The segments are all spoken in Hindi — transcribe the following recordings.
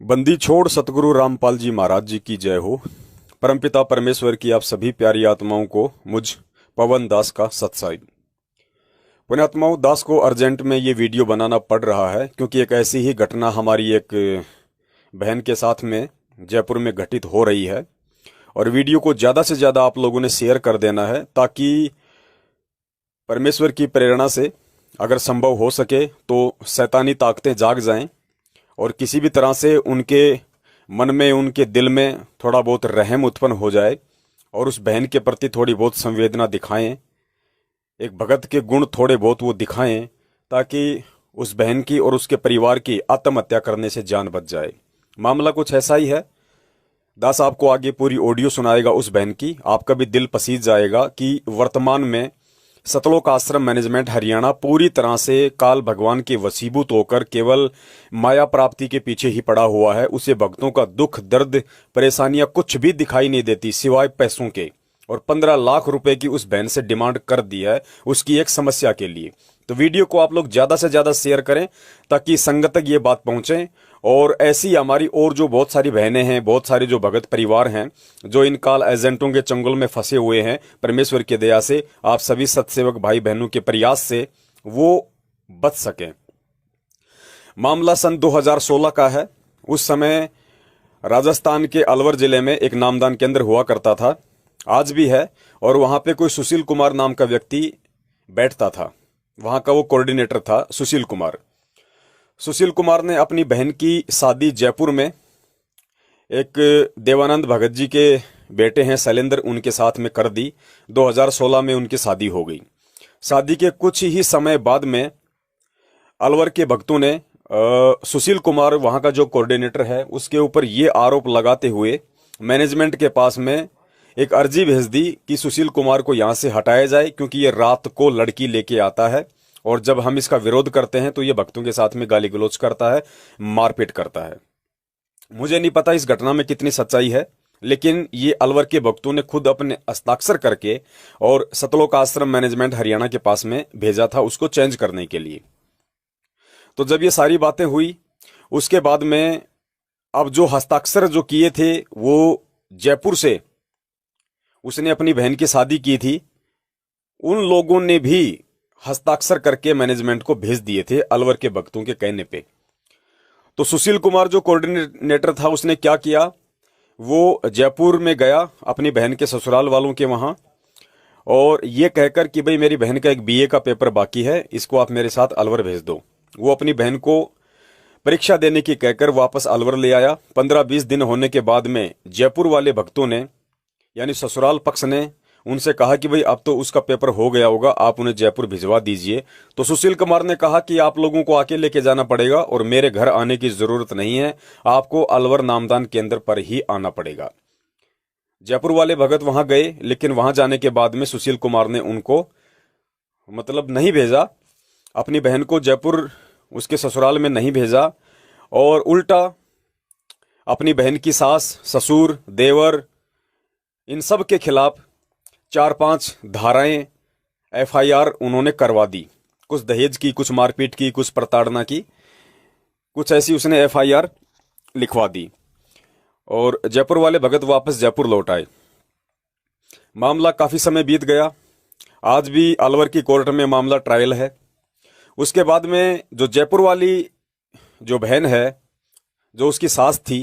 बंदी छोड़ सतगुरु रामपाल जी महाराज जी की जय हो। परमपिता परमेश्वर की आप सभी प्यारी आत्माओं को मुझ पवन दास का सत्साई। पुण्यात्माओं, दास को अर्जेंट में ये वीडियो बनाना पड़ रहा है क्योंकि एक ऐसी ही घटना हमारी एक बहन के साथ में जयपुर में घटित हो रही है और वीडियो को ज़्यादा से ज़्यादा आप लोगों ने शेयर कर देना है ताकि परमेश्वर की प्रेरणा से अगर संभव हो सके तो शैतानी ताकतें जाग जाएं और किसी भी तरह से उनके मन में, उनके दिल में थोड़ा बहुत रहम उत्पन्न हो जाए और उस बहन के प्रति थोड़ी बहुत संवेदना दिखाएं, एक भगत के गुण थोड़े बहुत वो दिखाएं ताकि उस बहन की और उसके परिवार की आत्महत्या करने से जान बच जाए। मामला कुछ ऐसा ही है। दास आपको आगे पूरी ऑडियो सुनाएगा उस बहन की। आपका भी दिल पसीज जाएगा कि वर्तमान में सतलोक आश्रम मैनेजमेंट हरियाणा पूरी तरह से काल भगवान के वसीभूत होकर केवल माया प्राप्ति के पीछे ही पड़ा हुआ है। उसे भक्तों का दुख, दर्द, परेशानियां कुछ भी दिखाई नहीं देती सिवाय पैसों के। और 15 लाख रुपए की उस बहन से डिमांड कर दी है उसकी एक समस्या के लिए। तो वीडियो को आप लोग ज्यादा से ज्यादा शेयर करें ताकि संगत तक ये बात पहुंचे। और ऐसी हमारी और जो बहुत सारी बहनें हैं, बहुत सारे जो भगत परिवार हैं जो इन काल एजेंटों के चंगुल में फंसे हुए हैं, परमेश्वर की दया से आप सभी सत्सेवक भाई बहनों के प्रयास से वो बच सकें। मामला सन 2016 का है। उस समय राजस्थान के अलवर जिले में एक नामदान केंद्र हुआ करता था, आज भी है, और वहां पे कोई सुशील कुमार नाम का व्यक्ति बैठता था। वहां का वो कोऑर्डिनेटर था सुशील कुमार। सुशील कुमार ने अपनी बहन की शादी जयपुर में एक देवानंद भगत जी के बेटे हैं शैलेंद्र, उनके साथ में कर दी। 2016 में उनकी शादी हो गई। शादी के कुछ ही समय बाद में अलवर के भक्तों ने सुशील कुमार, वहां का जो कोऑर्डिनेटर है, उसके ऊपर ये आरोप लगाते हुए मैनेजमेंट के पास में एक अर्जी भेज दी कि सुशील कुमार को यहां से हटाया जाए क्योंकि ये रात को लड़की लेके आता है और जब हम इसका विरोध करते हैं तो ये भक्तों के साथ में गाली गलौज करता है, मारपीट करता है। मुझे नहीं पता इस घटना में कितनी सच्चाई है, लेकिन ये अलवर के भक्तों ने खुद अपने हस्ताक्षर करके और सतलोक आश्रम मैनेजमेंट हरियाणा के पास में भेजा था उसको चेंज करने के लिए। तो जब ये सारी बातें हुई उसके बाद में अब जो हस्ताक्षर जो किए थे वो जयपुर से उसने अपनी बहन की शादी की थी, उन लोगों ने भी हस्ताक्षर करके मैनेजमेंट को भेज दिए थे अलवर के भक्तों के कहने पे। तो सुशील कुमार जो कोऑर्डिनेटर था उसने क्या किया, वो जयपुर में गया अपनी बहन के ससुराल वालों के वहां और ये कहकर कि भाई मेरी बहन का एक बीए का पेपर बाकी है, इसको आप मेरे साथ अलवर भेज दो। वो अपनी बहन को परीक्षा देने की कहकर वापस अलवर ले आया। 15-20 दिन होने के बाद में जयपुर वाले भक्तों ने यानी ससुराल पक्ष ने उनसे कहा कि भाई अब तो उसका पेपर हो गया होगा, आप उन्हें जयपुर भिजवा दीजिए। तो सुशील कुमार ने कहा कि आप लोगों को आके लेके जाना पड़ेगा और मेरे घर आने की जरूरत नहीं है, आपको अलवर नामदान केंद्र पर ही आना पड़ेगा। जयपुर वाले भगत वहां गए, लेकिन वहां जाने के बाद में सुशील कुमार ने उनको मतलब नहीं भेजा, अपनी बहन को जयपुर उसके ससुराल में नहीं भेजा और उल्टा अपनी बहन की सास, ससुर, देवर, इन सब के खिलाफ 4-5 धाराएं एफआईआर उन्होंने करवा दी। कुछ दहेज की, कुछ मारपीट की, कुछ प्रताड़ना की, कुछ ऐसी उसने एफआईआर लिखवा दी और जयपुर वाले भगत वापस जयपुर लौट आए। मामला काफी समय बीत गया, आज भी अलवर की कोर्ट में मामला ट्रायल है। उसके बाद में जो जयपुर वाली जो बहन है, जो उसकी सास थी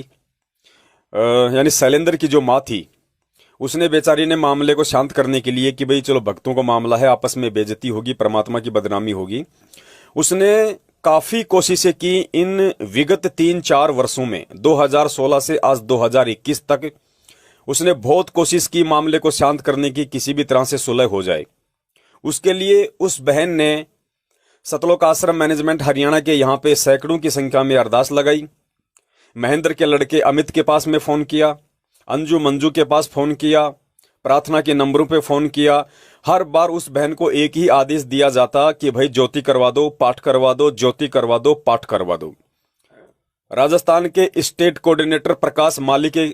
यानी शैलेंद्र की जो माँ थी, उसने बेचारी ने मामले को शांत करने के लिए कि भाई चलो भक्तों का मामला है, आपस में बेइज्जती होगी, परमात्मा की बदनामी होगी, उसने काफी कोशिशें की। इन विगत 3-4 वर्षों में 2016 से आज 2021 तक उसने बहुत कोशिश की मामले को शांत करने की, किसी भी तरह से सुलह हो जाए। उसके लिए उस बहन ने सतलोक आश्रम मैनेजमेंट हरियाणा के यहाँ पे सैकड़ों की संख्या में अरदास लगाई। महेंद्र के लड़के अमित के पास में फोन किया, अंजू मंजू के पास फोन किया, प्रार्थना के नंबरों पे फोन किया। हर बार उस बहन को एक ही आदेश दिया जाता कि भाई ज्योति करवा दो, पाठ करवा दो, ज्योति करवा दो, पाठ करवा दो। राजस्थान के स्टेट कोऑर्डिनेटर प्रकाश माली के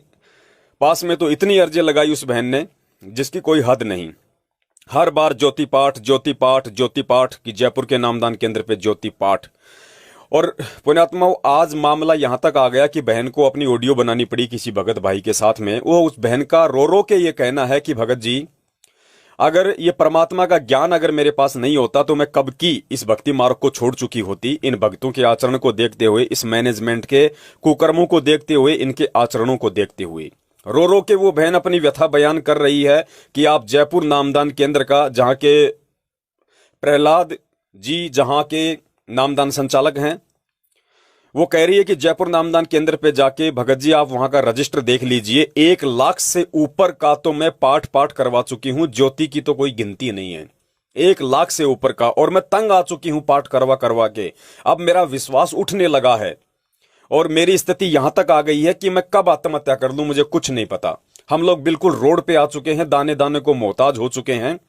पास में तो इतनी अर्जी लगाई उस बहन ने जिसकी कोई हद नहीं। हर बार ज्योति पाठ, ज्योति पाठ, ज्योति पाठ कि जयपुर के नामदान केंद्र पे ज्योति पाठ। और पुण्यात्माओं, आज मामला यहां तक आ गया कि बहन को अपनी ऑडियो बनानी पड़ी किसी भगत भाई के साथ में। वो उस बहन का रो रो के ये कहना है कि भगत जी, अगर ये परमात्मा का ज्ञान अगर मेरे पास नहीं होता तो मैं कब की इस भक्ति मार्ग को छोड़ चुकी होती। इन भक्तों के आचरण को देखते हुए, इस मैनेजमेंट के कुकर्मों को देखते हुए, इनके आचरणों को देखते हुए रो रो के वो बहन अपनी व्यथा बयान कर रही है कि आप जयपुर नामदान केंद्र का, जहां के प्रहलाद जी जहां के नामदान संचालक हैं, वो कह रही है कि जयपुर नामदान केंद्र पे जाके भगत जी आप वहां का रजिस्टर देख लीजिए, 1 लाख से ऊपर का तो मैं पाठ पाठ करवा चुकी हूं, ज्योति की तो कोई गिनती नहीं है। 1 लाख से ऊपर का, और मैं तंग आ चुकी हूं पाठ करवा करवा के। अब मेरा विश्वास उठने लगा है और मेरी स्थिति यहां तक आ गई है कि मैं कब आत्महत्या कर लूं मुझे कुछ नहीं पता। हम लोग बिल्कुल रोड पे आ चुके हैं, दाने दाने को मोहताज हो चुके हैं।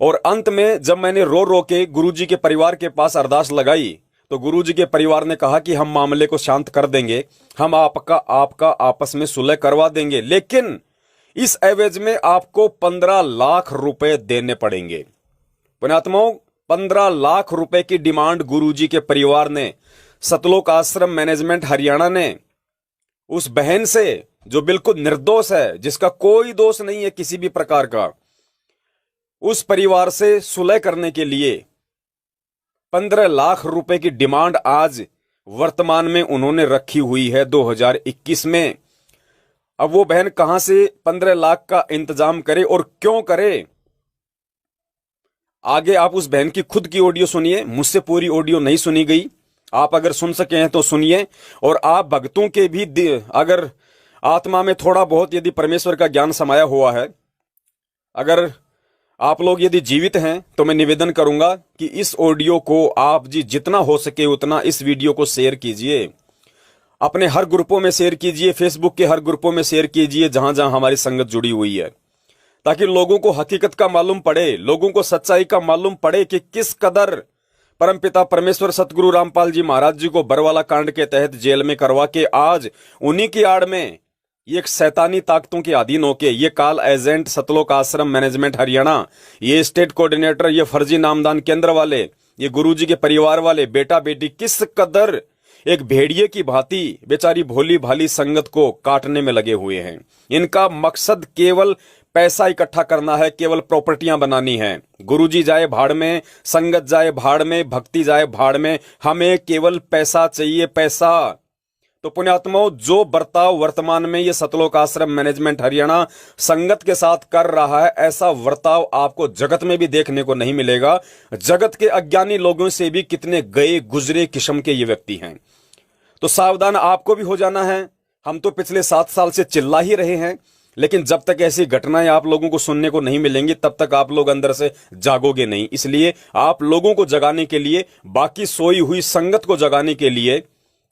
और अंत में जब मैंने रो रो के गुरुजी के परिवार के पास अरदास लगाई तो गुरुजी के परिवार ने कहा कि हम मामले को शांत कर देंगे, हम आपका आपस में सुलह करवा देंगे, लेकिन इस एवज में आपको 15 लाख रुपए देने पड़ेंगे। पुण्यात्माओं, 15 लाख रुपए की डिमांड गुरुजी के परिवार ने, सतलोक आश्रम मैनेजमेंट हरियाणा ने उस बहन से, जो बिल्कुल निर्दोष है, जिसका कोई दोष नहीं है किसी भी प्रकार का, उस परिवार से सुलह करने के लिए 15 लाख रुपए की डिमांड आज वर्तमान में उन्होंने रखी हुई है 2021 में। अब वो बहन कहां से 15 लाख का इंतजाम करे और क्यों करे, आगे आप उस बहन की खुद की ऑडियो सुनिए। मुझसे पूरी ऑडियो नहीं सुनी गई, आप अगर सुन सके हैं तो सुनिए। और आप भक्तों के भी अगर आत्मा में थोड़ा बहुत यदि परमेश्वर का ज्ञान समाया हुआ है, अगर आप लोग यदि जीवित हैं, तो मैं निवेदन करूंगा कि इस ऑडियो को आप जी जितना हो सके उतना इस वीडियो को शेयर कीजिए, अपने हर ग्रुपों में शेयर कीजिए, फेसबुक के हर ग्रुपों में शेयर कीजिए जहां जहां हमारी संगत जुड़ी हुई है, ताकि लोगों को हकीकत का मालूम पड़े, लोगों को सच्चाई का मालूम पड़े कि किस कदर परमपिता परमेश्वर सतगुरु रामपाल जी महाराज जी को बरवाला कांड के तहत जेल में करवा के आज उन्हीं की आड़ में ये एक शैतानी ताकतों के अधीन होके ये काल एजेंट सतलोक आश्रम मैनेजमेंट हरियाणा, ये स्टेट कोऑर्डिनेटर, ये फर्जी नामदान केंद्र वाले, ये गुरुजी के परिवार वाले, बेटा बेटी किस कदर एक भेड़िए की भांति बेचारी भोली भाली संगत को काटने में लगे हुए हैं। इनका मकसद केवल पैसा इकट्ठा करना है, केवल प्रॉपर्टियां बनानी है। गुरुजी जाए भाड़ में, संगत जाए भाड़ में, भक्ति जाए भाड़ में, हमें केवल पैसा चाहिए, पैसा। तो पुण्यात्माओं, जो बर्ताव वर्तमान में ये सतलोक आश्रम मैनेजमेंट हरियाणा संगत के साथ कर रहा है, ऐसा बर्ताव आपको जगत में भी देखने को नहीं मिलेगा। जगत के अज्ञानी लोगों से भी कितने गए गुजरे किस्म के ये व्यक्ति हैं। तो सावधान आपको भी हो जाना है। हम तो पिछले 7 साल से चिल्ला ही रहे हैं, लेकिन जब तक ऐसी घटनाएं आप लोगों को सुनने को नहीं मिलेंगी तब तक आप लोग अंदर से जागोगे नहीं। इसलिए आप लोगों को जगाने के लिए, बाकी सोई हुई संगत को जगाने के लिए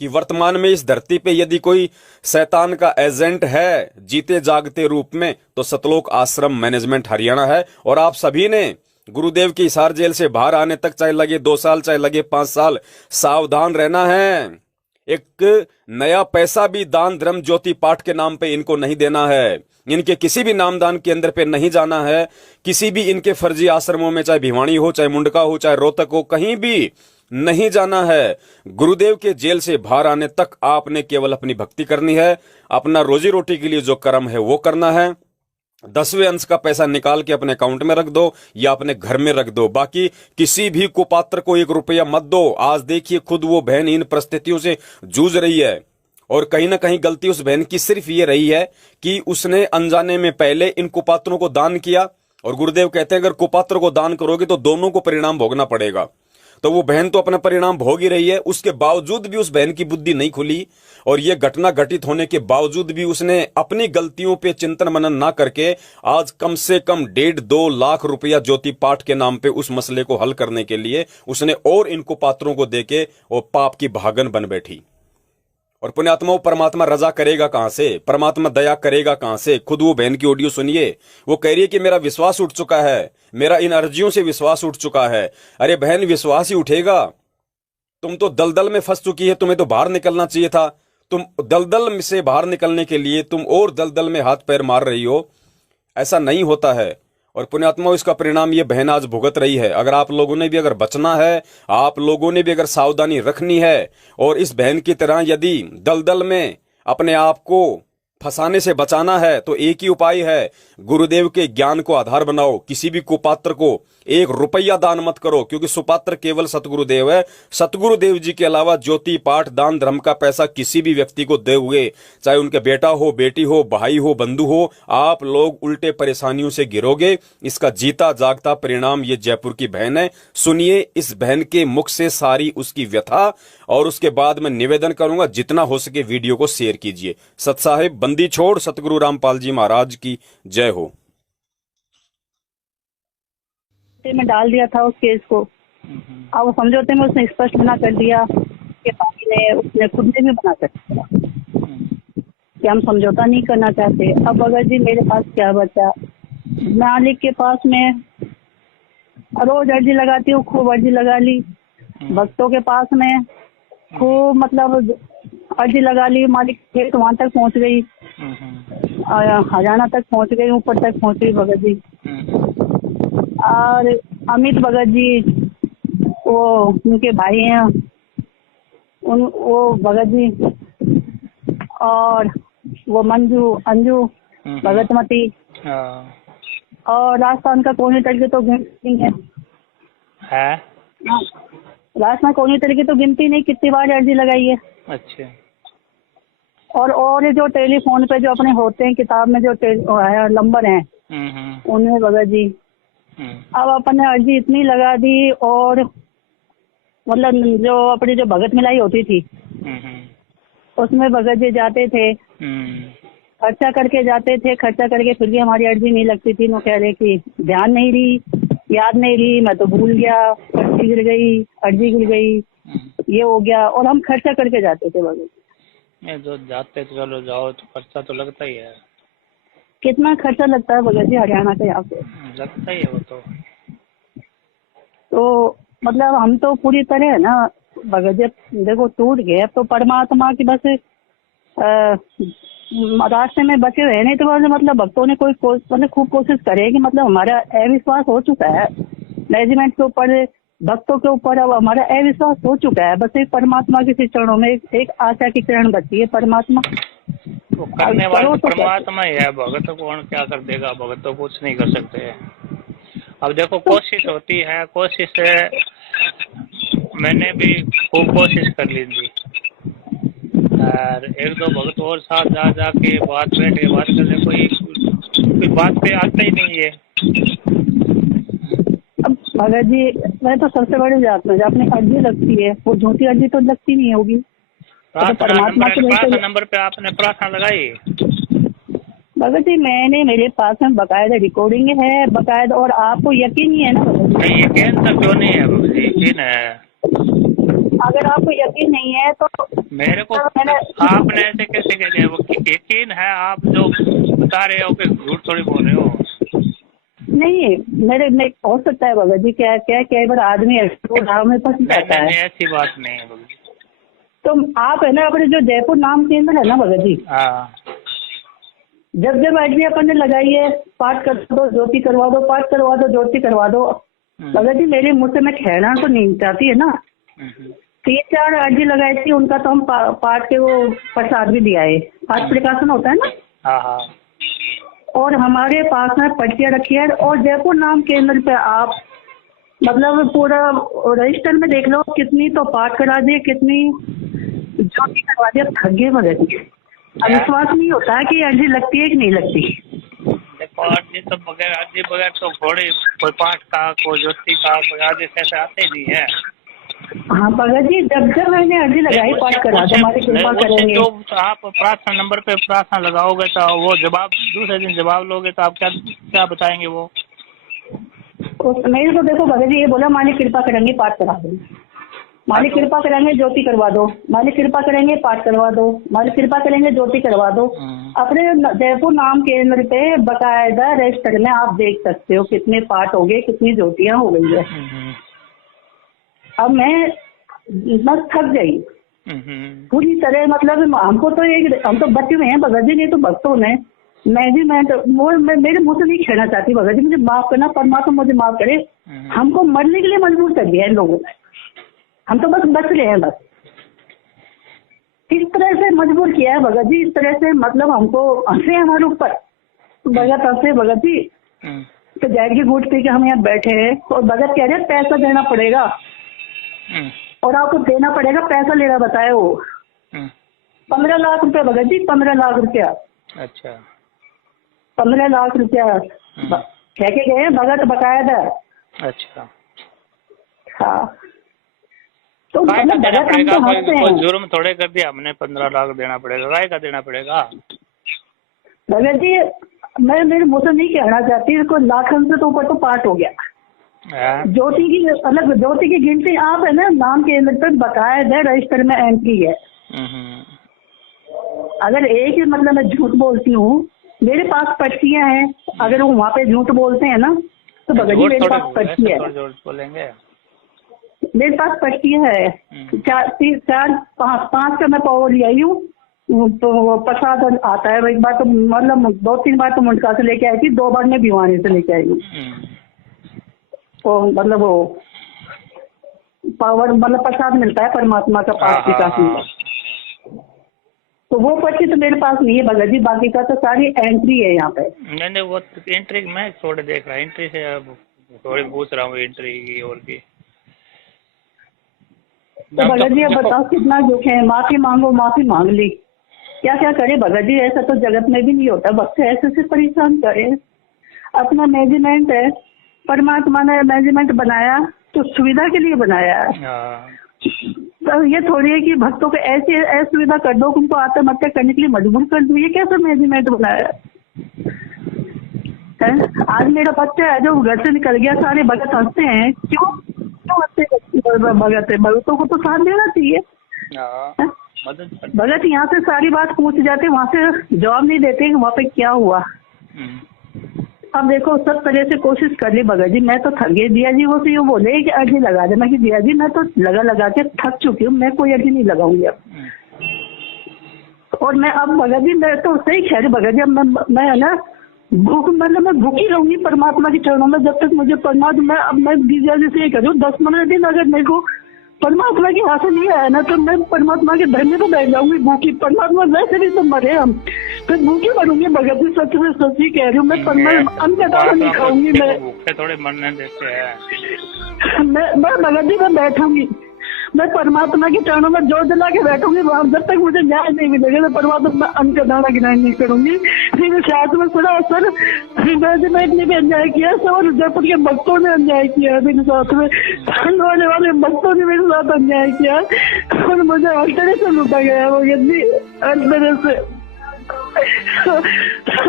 कि वर्तमान में इस धरती पे यदि कोई शैतान का एजेंट है जीते जागते रूप में, तो सतलोक आश्रम मैनेजमेंट हरियाणा है। और आप सभी ने गुरुदेव की हिसार जेल से बाहर आने तक चाहे लगे 2 साल, चाहे लगे 5 साल, सावधान रहना है। एक नया पैसा भी दान धर्म ज्योति पाठ के नाम पे इनको नहीं देना है। इनके किसी भी नामदान केंद्र पे नहीं जाना है। किसी भी इनके फर्जी आश्रमों में, चाहे भिवानी हो, चाहे मुंडका हो, चाहे रोहतक हो, कहीं भी नहीं जाना है। गुरुदेव के जेल से बाहर आने तक आपने केवल अपनी भक्ति करनी है, अपना रोजी रोटी के लिए जो कर्म है वो करना है। 10वें अंश का पैसा निकाल के अपने अकाउंट में रख दो या अपने घर में रख दो, बाकी किसी भी कुपात्र को 1 रुपया मत दो। आज देखिए खुद वो बहन इन परिस्थितियों से जूझ रही है, और कहीं ना कहीं गलती उस बहन की सिर्फ ये रही है कि उसने अनजाने में पहले इन कुपात्रों को दान किया। और गुरुदेव कहते हैं अगर कुपात्र को दान करोगे तो दोनों को परिणाम भोगना पड़ेगा। तो वो बहन तो अपना परिणाम भोग ही रही है, उसके बावजूद भी उस बहन की बुद्धि नहीं खुली, और ये घटना घटित होने के बावजूद भी उसने अपनी गलतियों पे चिंतन मनन ना करके आज कम से कम 1.5-2 लाख रुपया ज्योति पाठ के नाम पे उस मसले को हल करने के लिए उसने और इनको पात्रों को देके वो पाप की भागन बन बैठी। और पुण्यात्माओं, परमात्मा रजा करेगा कहां से, परमात्मा दया करेगा कहां से। खुद वो बहन की ऑडियो सुनिए, वो कह रही है कि मेरा विश्वास उठ चुका है, मेरा इन अर्जियों से विश्वास उठ चुका है। अरे बहन, विश्वास ही उठेगा? तुम तो दलदल में फंस चुकी है, तुम्हें तो बाहर निकलना चाहिए था। तुम दलदल से बाहर निकलने के लिए तुम और दलदल में हाथ पैर मार रही हो, ऐसा नहीं होता है। और पुण्यात्माओं, इसका परिणाम ये बहन आज भुगत रही है। अगर आप लोगों ने भी अगर बचना है, आप लोगों ने भी अगर सावधानी रखनी है और इस बहन की तरह यदि दलदल में अपने आप को फंसाने से बचाना है, तो एक ही उपाय है, गुरुदेव के ज्ञान को आधार बनाओ। किसी भी कुपात्र को 1 रुपया दान मत करो, क्योंकि सुपात्र केवल सतगुरुदेव है। सतगुरुदेव जी के अलावा ज्योति पाठ दान धर्म का पैसा किसी भी व्यक्ति को दे हुए, चाहे उनके बेटा हो, बेटी हो, भाई हो, बंधु हो, आप लोग उल्टे परेशानियों से गिरोगे। इसका जीता जागता परिणाम ये जयपुर की बहन है। सुनिए इस बहन के मुख से सारी उसकी व्यथा, और उसके बाद मैं निवेदन करूंगा जितना हो सके वीडियो को शेयर कीजिए। सत साहिब बंदी छोड़ सतगुरु रामपाल जी महाराज की जय हो। में डाल दिया था उस केस को। अब समझौते में उसने स्पष्ट मना कर दिया कि पार्टी ने उसने खुद ने भी बना कर दिया कि हम समझौता नहीं करना चाहते। अब अगर जी मेरे पास क्या बचा, मालिक के पास में रोज अर्जी लगाती हूँ, खूब अर्जी लगा ली। भक्तों के पास में खूब मतलब अर्जी लगा ली। मालिक खेत वहां तक पहुंच गई, हरियाणा तक पहुंच गई, ऊपर तक पहुंच गई भगत जी। और अमित भगत जी, वो उनके भाई हैं, वो भगत जी, और वो मंजू अंजू भगतमती, और राजस्थान का कोने तरीके तो गिनती है, राजस्थान कोने तरीके तो गिनती नहीं कितनी बार अर्जी लगाई है। अच्छा। और जो टेलीफोन पे जो अपने होते हैं किताब में जो नंबर हैं उनमें भगत जी अब अपने अर्जी इतनी लगा दी, और मतलब जो अपनी जो भगत मिलाई होती थी उसमें भगत जी जाते थे, खर्चा करके जाते थे, खर्चा करके फिर भी हमारी अर्जी नहीं लगती थी। वो कह रहे कि ध्यान नहीं रही, याद नहीं रही, मैं तो भूल गया, अर्जी गिर गई, अर्जी गिर गई, ये हो गया। और हम खर्चा करके जाते थे भगत जी। जो जाते तो चलो जाओ, तो खर्चा तो लगता ही है। कितना खर्चा लगता है भगत जी हरियाणा के यहाँ पे? लगता ही है वो तो मतलब हम तो पूरी तरह है ना भगत जी, देखो टूट गए। अब तो परमात्मा की बस रास्ते में बचे हुए नहीं, तो मतलब भक्तों ने कोई मतलब खूब कोशिश करे कि मतलब हमारा अविश्वास हो चुका है मैनेजमेंट के ऊपर, भक्तों के ऊपर। अब हमारा अविश्वास हो चुका है, बस एक परमात्मा के चरणों में एक आशा की किरण बची है। परमात्मा वो करने वाला तो परमात्मा ही है, भगत कौन क्या कर देगा, भगत तो कुछ नहीं कर सकते। अब देखो कोशिश होती है, कोशिश मैंने भी खूब कोशिश कर ली थी, और 1-2 भगत और साथ जा जाके बात बैठ के बात करने, कोई बात पे आता ही नहीं है। अब भगत जी मैं तो सबसे बड़ी बात में अपनी अर्जी लगती है, वो झूठी अर्जी तो लगती नहीं होगी। प्रार्थना नंबर पे आपने प्रार्थना लगाई भगत जी? मैंने, मेरे पास में बकायदा रिकॉर्डिंग है, बकायदा। और आपको यकीन नहीं है ना भगत जी? नहीं, यकीन तो क्यों नहीं है भगत जी, यकीन है। अगर आपको यकीन नहीं है तो मेरे को आपने ऐसे कैसे कह दिया? वो यकीन है, आप जो बता रहे हो कि झूठ थोड़ी बोल रहे हो। नहीं, मेरे में हो सकता है भगत जी, क्या क्या कई बार आदमी में फंस जाता है। ऐसी बात नहीं है भगत जी। तो आप है ना अपने जो जयपुर नाम केंद्र है ना भगत जी, जब जब अर्जी अपन ने लगाई है, पाठ कर दो, ज्योति करवा दो, पाठ करवा दो, ज्योति करवा दो। भगत जी मेरे मुँह से मैं कहना तो नहीं चाहती है ना, 3-4 अर्जी लगाई थी, उनका तो हम पाठ के वो प्रसाद भी दिया है, पाठ प्रकाशन होता है ना। और हमारे पास में पर्चियाँ रखी है, और जयपुर नाम केंद्र पे आप मतलब पूरा रजिस्टर में देख लो, कितनी तो पाठ करा दिए, कितनी ज्योति करवा दिया। थक गए भगत जी, अब विश्वास नहीं होता है कि अर्जी लगती है कि नहीं लगती। देखो अर्जी तो बगैर तो घोड़े कोई पाठ का, कोई ज्योति का, कोई आदेश ऐसे आते नहीं है। हाँ भगत जी, जब जब मैंने अर्जी लगाई, पाठ करा दो, हमारी कृपा करेंगे। जो आप प्रार्थना नंबर पे प्रार्थना लगाओगे तो वो जवाब दूसरे दिन जवाब लोगे, तो आप क्या बताएंगे? वो मेरे तो देखो भगत जी ये बोला, मालिक कृपा करेंगे, पाठ करा दो, मालिक कृपा करेंगे, ज्योति करवा दो, मालिक कृपा करेंगे, पाठ करवा दो, मालिक कृपा करेंगे, ज्योति करवा दो। अपने जयपुर नाम केंद्र पे बकायदा रजिस्टर में आप देख सकते हो कितने पाठ हो गए, कितनी ज्योतियाँ हो गई है। अब मैं बस थक गई पूरी तरह, मतलब हमको तो हम तो बचे हुए हैं भगत जी, नहीं तो भक्तों ने मैनेजमेंट वो मेरे मुंह से नहीं कहना चाहती भगत जी, मुझे माफ करना, परमात्मा मुझे माफ करे। हमको मरने के लिए मजबूर कर दिया इन लोगों ने, हम तो बस बच रहे हैं बस। किस तरह से मजबूर किया है भगत जी, इस तरह से मतलब हमको हंसे हमारे ऊपर भगत, हंसे भगत जी। तो जैर की घूट पी के हम यहाँ बैठे हैं और भगत कह रहे पैसा देना पड़ेगा और आपको देना पड़ेगा, पैसा लेना बताया वो 15 लाख रुपया भगत जी, 15 लाख रुपया। अच्छा 15 लाख रुपया कह के गए भगत बकाया था। अच्छा हाँ तो काय का देना पड़ेगा, कोई हैं जुर्म थोड़े कर दिया हमने, 15 लाख देना पड़ेगा, काय का देना पड़ेगा भगत जी। मैं मेरे मुंह से नहीं कहना चाहती, इसको लाखन से तो ऊपर तो पार्ट हो गया। ज्योति की अलग, ज्योति की गिनती आप है ना, नाम के पर बकाया है, रजिस्टर में एंट्री है। अगर एक ही मतलब मैं झूठ बोलती हूँ, मेरे पास पर्चियां हैं, अगर वो वहाँ पे झूठ बोलते हैं ना तो भगत जी मेरे पास पर्ची है, बोलेंगे मेरे पास पर्चियां है 4-5 का मैं पावर ले आई हूँ। तो वो प्रसाद आता है, एक बार तो मतलब 2-3 बार तो मुंडका से लेके आई थी, 2 बार मैं भिवानी से लेके आई हूँ। तो मतलब वो पावर मतलब प्रसाद मिलता है परमात्मा का, पार्टी का। तो वो पर्ची तो मेरे पास नहीं है भगत जी, बाकी का तो सारी एंट्री है यहाँ पे। नहीं वो एंट्री मैं थोड़े देख रहा, एंट्री से थोड़ी पूछ रहा हूँ एंट्री की और की। तो भगत जी अब बताओ कितना दुख है, माफी मांगो, माफी मांग ली, क्या क्या करे भगत जी, ऐसा तो जगत में भी नहीं होता, वक्त ऐसे से परेशान करे। अपना मैनेजमेंट है, परमात्मा ने मैनेजमेंट बनाया तो सुविधा के लिए बनाया है। तो ये थोड़ी है कि भक्तों को ऐसी सुविधा कर दो, उनको आत्महत्या करने के लिए मजबूर कर दो, ये कैसा मैनेजमेंट बनाया है? आज मेरा बच्चा है जो घर से निकल गया, सारे भगत हंसते हैं, क्यों हंसते भगत है? भगतों को तो साथ देना चाहिए। भगत यहाँ से सारी बात पूछ जाते, वहाँ से जवाब नहीं देते वहाँ पे क्या हुआ। अब देखो सब तरह से कोशिश कर ली भगत जी, मैं तो थक गई। दिया जी वो से यूँ बोले कि अर्जी लगा दे, मैं कि दिया जी मैं तो लगा के थक चुकी हूँ, मैं कोई अर्जी नहीं लगाऊंगी अब। और मैं अब भगत जी मैं तो सही कह रही भगत जी, अब मैं है ना भूख, मतलब मैं भूखी रहूंगी परमात्मा के चरणों में जब तक मुझे परमात्मा। अब मैं दिया जी से ये करूँ 10-15 दिन अगर मेरे को परमात्मा की हासिल नहीं आया ना तो मैं परमात्मा के धरने पे बैठ जाऊंगी भूखी। परमात्मा वैसे भी तो मरे हम, फिर भूखी मरूंगी भगत जी, सच में सच्ची कह रही हूँ। मैं अन्न दाना नहीं खाऊंगी, मैं थोड़े मरने देते हैं। मैं भगत जी मैं बैठूंगी, मैं परमात्मा के चरणों में जोर दिला के बैठूंगी वहाँ, जब तक मुझे न्याय नहीं मिलेगा तो परमात्मा मैं अन्न का दाना गिनाई नहीं करूंगी। फिर शायद में सुना सर मैनेजमेंट ने भी अन्याय किया, और जयपुर के भक्तों ने अन्याय किया मेरे साथ में, होने वाले भक्तों ने मेरे साथ अन्याय किया और मुझे हर तरह से लूटा गया वो यदि हर तरह से।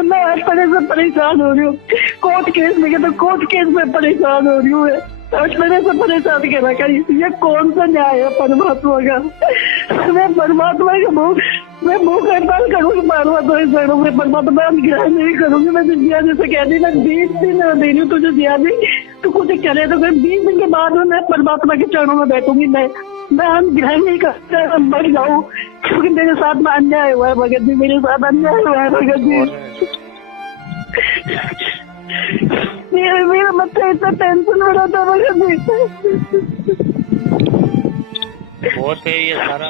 मैं हर तरह से परेशान हो रही हूँ, कोर्ट केस में तो कोर्ट केस में परेशान हो रही हूँ, मेरे से परेशान कर रखा। ये कौन सा न्याय है परमात्मा का? मैं परमात्मा के मैं मुँह हड़ताल करूँगी परमात्मा के चरणों में, परमात्मा ग्रहण नहीं करूंगी। मैं दिया जैसे कह दी मैं 20 दिन दे रही हूँ तुझे दिया दी, तो कुछ करे तो 20 दिन के बाद में मैं परमात्मा के चरणों में बैठूंगी। मैं हम ग्रहण नहीं करता, मर जाऊँ, क्योंकि मेरे साथ में अन्याय हुआ है भगत जी, मेरे साथ अन्याय हुआ है भगत जी। मेरा मतलब इतना टेंशन हो रहा था भगत जी, बहुत है ये सारा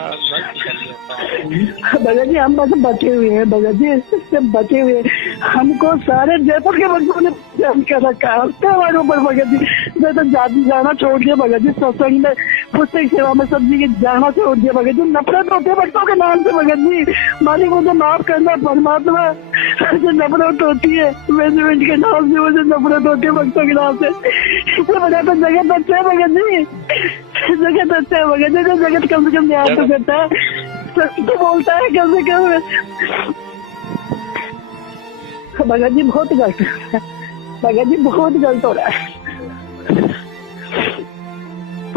भगत जी। हम बस बचे हुए हैं भगत जी, सब बचे हुए। हमको सारे जयपुर के बच्चों ने कर रखा है हमारे ऊपर भगत जी। मैं तो जाना छोड़ दिया भगत जी, सत्संग में पुस्तक सेवा में सब जी जाना छोड़ दिया भगत जी। नफरत होती है बच्चों के नाम से भगत जी, मालिक मुझे माफ करना परमात्मा, जो नफरत होती है मैनेजमेंट के नाम से, मुझे नफरत होती है बच्चों के नाम से। इससे बड़ा तो जगत अच्छा है भगत जी, जगत अच्छा है भगत जी, जो जगत कम से कम न्याय तो करता है, सच तो बोलता है कम से कम। भगत जी बहुत गलत है, भगत जी बहुत गलत हो रहा है,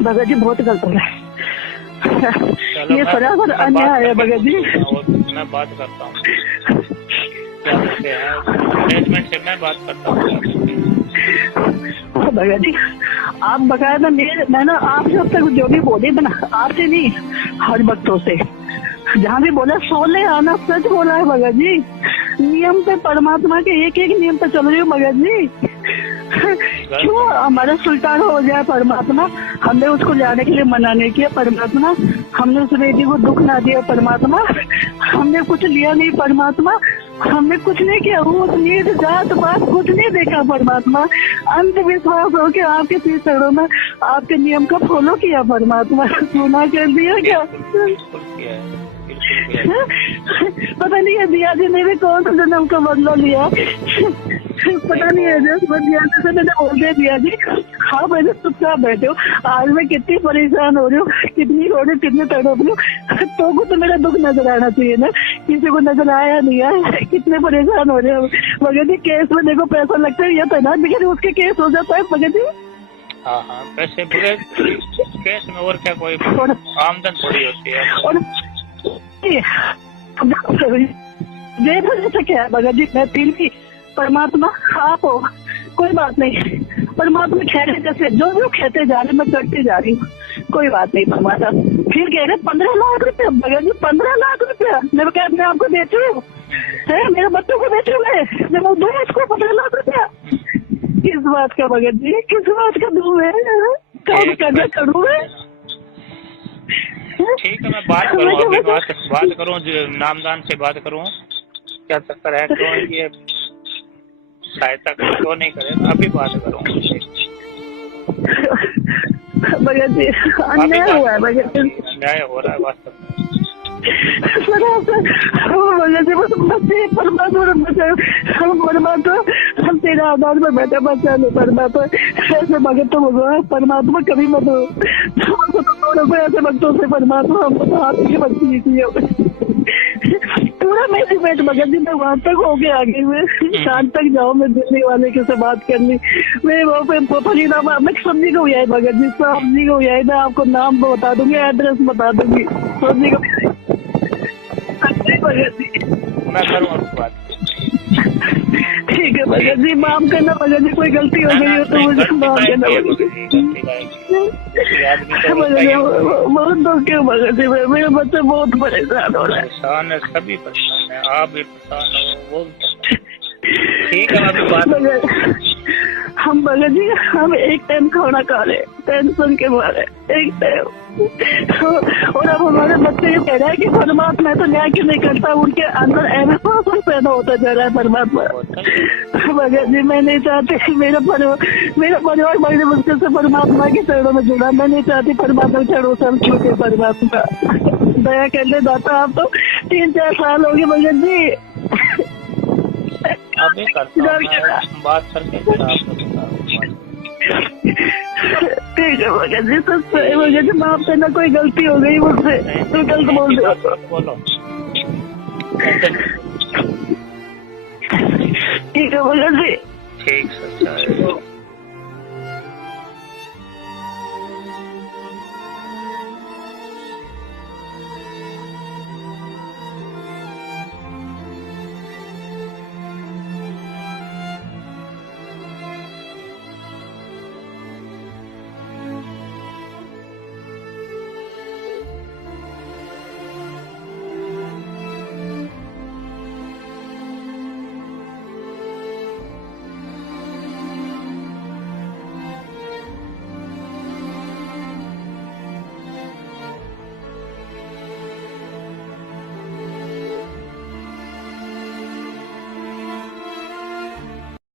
भगत जी बहुत गलत हो रहा है। ये सरासर अन्याय है भगत जी। मैं बात करता हूँ मैनेजमेंट से, मैं बात करता हूँ भगत जी। आप बकायदा मैं ना आपसे अब तक जो भी बोले बना, आपसे नहीं हर भक्तों से जहाँ भी बोला 16 आना सच बोला है भगत जी। नियम पे, परमात्मा के एक एक नियम पे चल रही हूँ मगर जी। क्यों हमारा सुल्तान हो जाए परमात्मा? हमने उसको जाने के लिए मना नहीं किया परमात्मा, हमने उस बेटी को दुख ना दिया परमात्मा, हमने कुछ लिया नहीं परमात्मा, हमने कुछ नहीं किया, वो नीत जात पात कुछ नहीं देखा परमात्मा। अंत विश्वास हो के आपके तीस चरणों में आपके नियम का फॉलो किया परमात्मा। गुनाह कर दिया क्या? पता नहीं है दिया जी ने भी कौन सा जन्म का बदला लिया, पता नहीं है। दिया जी से मैंने बोल दिया जी हाँ मैंने चुपचाप बैठे हो। आज मैं कितनी परेशान हो रही हूँ, कितनी रो रही हूँ, कितनी तड़प रही हूँ, तो को तो मेरा दुख नजर आना चाहिए ना, किसी को नजर आया नहीं है। कितने परेशान हो रहे हो मगर जी। केस में देखो पैसा लगता है, ये तो ना लेकिन उसके केस हो जाता है मगर जी। हाँ हाँ पैसे बगैर केस में और क्या कोई आमदन थोड़ी होती है। और क्या मगर जी मैं फिर भी परमात्मा आप हो, कोई बात नहीं परमात्मा खेले जैसे जो जो खेते जा रहे मैं करती जा रही हूँ, कोई बात नहीं परमात्मा। फिर कह रहे 15 लाख रुपया मगर जी, 15 लाख रुपया मैं क्या अपने आपको बेच रही हूँ है, मेरे बच्चों को बेच रही हूँ मैं वो दूँ इसको 15 लाख रुपया। किस बात का मगर जी, किस बात का दूँ मैं, काम करना करूँ मैं? ठीक है मैं बात करूँ, अभी बात करूँ नामदान से बात करूँ, क्या चक्कर है, क्यों ये सहायता क्यों नहीं करे, अभी बात करूँ। मगर जी अन्याय हुआ है मगर, अन्याय हो रहा है वास्तव में। मगर जी बच्चे परमात्मा हम तेरे आधार पर बैठे बच्चा नहीं परमात्मा ऐसे भगत तो भगवान परमात्मा कभी मत हो ऐसे भक्तों से परमात्मा हमको तो हाथ की भक्ति नहीं चाहिए। पूरा मेरी पेट मगर जी मैं वहां तक हो गया आगे में शाम तक जाओ, मैं दिल्ली वाले के से बात करनी, मैं वहाँ पे फरीदाबाद मैं सब्जी को है मगर जी, सब्जी को है मैं आपको नाम बता दूंगी, एड्रेस बता दूंगी सब्जी को मगर जी। मैं करूँ बात। ठीक है मगर जी माफ करना मगर जी, कोई गलती हो गई हो तो मुझे माफ करना बहुत दुख है मगर जी, मेरे बच्चे बहुत परेशान हो रहे हैं। परेशान है सभी परेशान है, आप भी परेशान हो वो भी। ठीक है अभी बात हम मगर जी हम एक टाइम खाना खा रहे टेंशन के मारे एक टाइम, और अब हमारे बच्चे ये कह रहे हैं कि परमात्मा तो न्याय क्यों नहीं करता, उनके अंदर एहसास पैदा होता जा रहा है परमात्मा। मगर जी मैं नहीं चाहती मेरा परिवार बड़े मुश्किल से परमात्मा के चरणों में जुड़ा, मैं नहीं चाहती परमात्मा के चरणों से हम छूटे। परमात्मा दया कर ले दाता, आप तो 3-4 साल हो गए मगर जी। अभी करता हूं बात करके फिर आपको ठीक है मगर जी, सच मगर जी माफ करना, कोई गलती हो गई मुझसे तो गलत बोल दो बोलो। ठीक है मगर जी। ठीक सच्चा